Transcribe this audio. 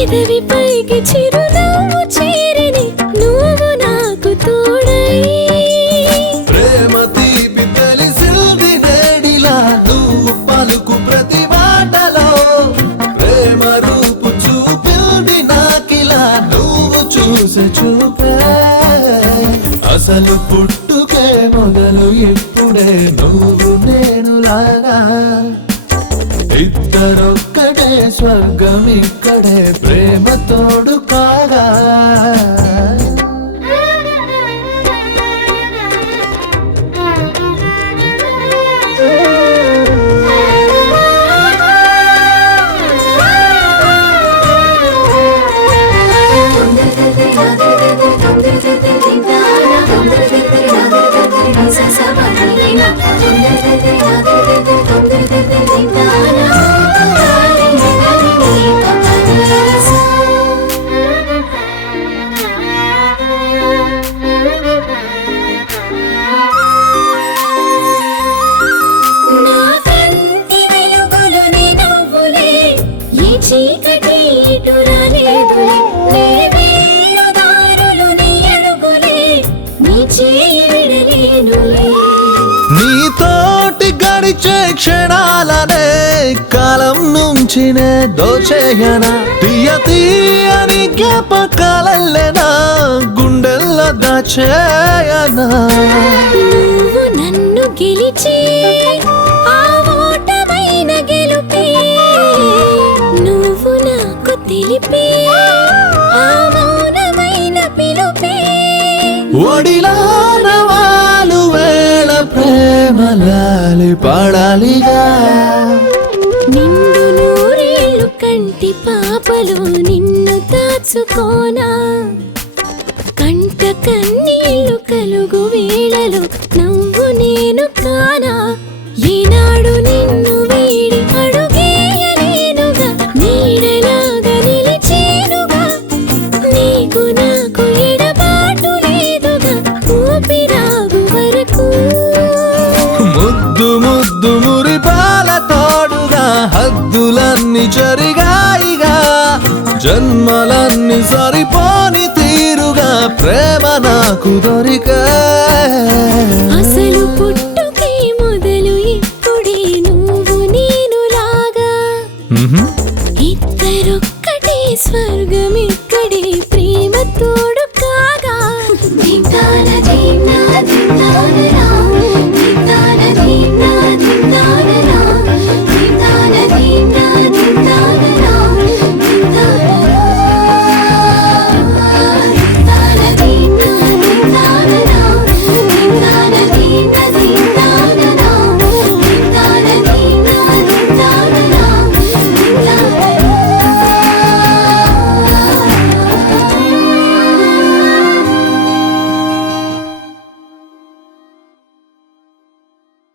పెదవి పైకి చిరునవ్వు చేరిని నువ్వు నాకు తోడై ప్రేమ తీపి తెలిసింది నేడిలా నువ్వు పలుకు ప్రతి మాటలో ప్రేమ రూపు చూపింది నాకిలా నువ్వు చూసే చూపే అసలు పుట్టుకే మొదలు ఇప్పుడే నువ్వు నేను లాగా ఇద్దరొక్కడే స్వర్గం ఇక్కడే ప్రేమ తోడు కాగా చీకటి ఇటు రాలేదులే నీ వేళదారులు నీ అడుగులే నీ చేయి విడలేనులే నీతోటి గడిచే క్షణాలనే కాలం నుంచి నే దోచేయనా తీయ తీయని జ్ఞాపకాలెనా గుండెల్లో దాచేయనా నువ్వు నన్ను గెలిచి ఆ ఓటమైన గెలుపే నువ్వు నాకు తెలిపే ఆ మౌనమైన పిలుపే ఒడిలాన వాలు వేళ ప్రేమలాలి పడాలిగా నిండు నూరేళ్ళు కంటి పాపలు నిన్ను దాచుకోనా కంట కన్నీళ్లు కలుగు వేళలో నవ్వు నేను కానా ఈనాడు నిన్ను వీడి అడుగేయలేనుగా నీడలాగా నిలిచేనుగా నీకు నాకు ఎడబాటు లేదుగా ఊపిరాగు వరకు ముద్దు ముద్దు మురిపాల తోడుగా హద్దులన్నీ జరిగాయిగా జన్మలన్నీ సరిపోని తీరుగా ప్రేమ నాకు దొరికా అసలు పుట్టుకే మొదలు ఇప్పుడే నువ్వు నేను లాగా ఇద్దరొక్కటే స్వర్గం ఇక్కడే ప్రేమ తోడు కాగా దింగాన దింగాన దింగాన రా